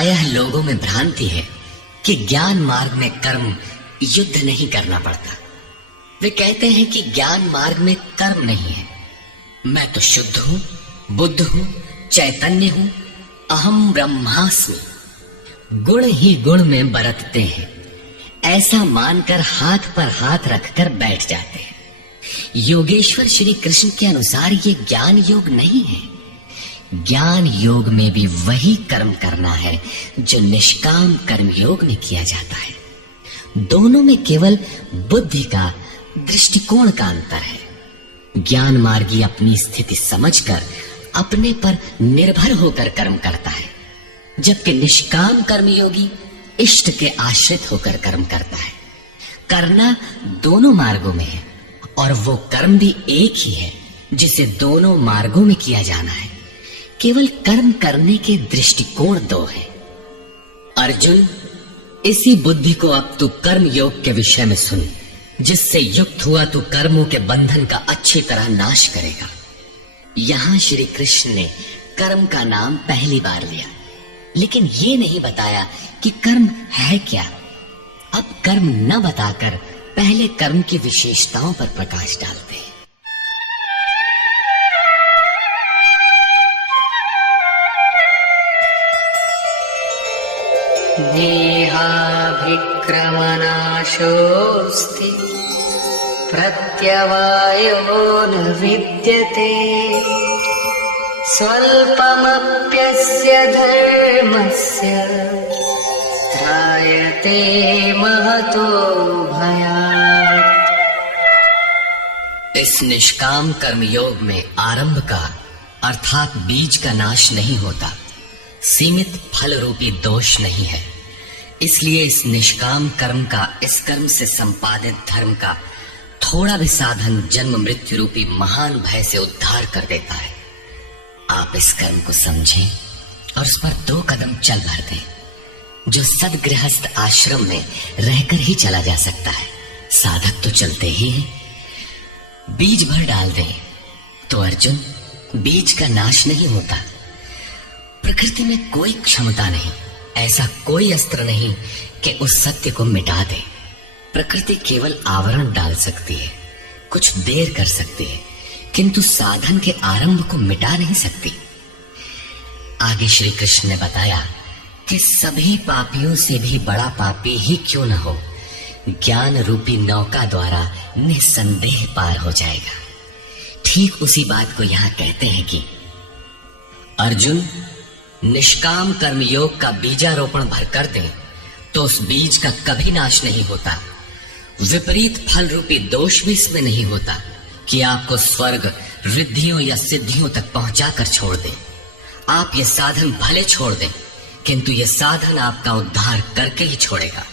प्रायः लोगों में भ्रांति है कि ज्ञान मार्ग में कर्म युद्ध नहीं करना पड़ता। वे कहते हैं कि ज्ञान मार्ग में कर्म नहीं है। मैं तो शुद्ध हूं, बुद्ध हूं, चैतन्य हूं, अहम ब्रह्मास्मि। गुण ही गुण में बरतते हैं, ऐसा मानकर हाथ पर हाथ रखकर बैठ जाते हैं। योगेश्वर श्री कृष्ण के अनुसार ये ज्ञान योग नहीं है। ज्ञान योग में भी वही कर्म करना है जो निष्काम कर्म योग में किया जाता है। दोनों में केवल बुद्धि का, दृष्टिकोण का अंतर है। ज्ञान मार्गी अपनी स्थिति समझकर अपने पर निर्भर होकर कर्म करता है, जबकि निष्काम कर्मयोगी इष्ट के आश्रित होकर कर्म करता है। करना दोनों मार्गों में है और वो कर्म भी एक ही है जिसे दोनों मार्गों में किया जाना है। केवल कर्म करने के दृष्टिकोण दो हैं। अर्जुन, इसी बुद्धि को अब तू कर्म योग के विषय में सुन, जिससे युक्त हुआ तू कर्मों के बंधन का अच्छी तरह नाश करेगा। यहां श्री कृष्ण ने कर्म का नाम पहली बार लिया, लेकिन ये नहीं बताया कि कर्म है क्या। अब कर्म न बताकर पहले कर्म की विशेषताओं पर प्रकाश डालते हैं। देहाभिक्रमनाशोऽस्ति प्रत्यवायो न विद्यते स्वल्पमप्यस्य धर्मस्य त्रायते महतो भयात्। इस निष्काम कर्म योग में आरंभ का अर्थात बीज का नाश नहीं होता, सीमित फल रूपी दोष नहीं है। इसलिए इस निष्काम कर्म का, इस कर्म से संपादित धर्म का थोड़ा भी साधन जन्म मृत्यु रूपी महान भय से उद्धार कर देता है। आप इस कर्म को समझें और उस पर 2 कदम चल भर दें, जो सदगृहस्थ आश्रम में रहकर ही चला जा सकता है। साधक तो चलते ही हैं। बीज भर डाल दें तो अर्जुन, बीज का नाश नहीं होता। प्रकृति में कोई क्षमता नहीं, ऐसा कोई अस्त्र नहीं कि उस सत्य को मिटा दे। प्रकृति केवल आवरण डाल सकती है, कुछ देर कर सकती है, किंतु साधन के आरंभ को मिटा नहीं सकती। आगे श्री कृष्ण ने बताया कि सभी पापियों से भी बड़ा पापी ही क्यों न हो, ज्ञान रूपी नौका द्वारा निसंदेह पार हो जाएगा। ठीक उसी बात को यहाँ कहते हैं कि अर्जुन, निष्काम कर्मयोग का बीजारोपण भर कर दें तो उस बीज का कभी नाश नहीं होता। विपरीत फल रूपी दोष भी इसमें नहीं होता कि आपको स्वर्ग, रिद्धियों या सिद्धियों तक पहुंचाकर छोड़ दे। आप ये साधन भले छोड़ दें, किंतु ये साधन आपका उद्धार करके ही छोड़ेगा।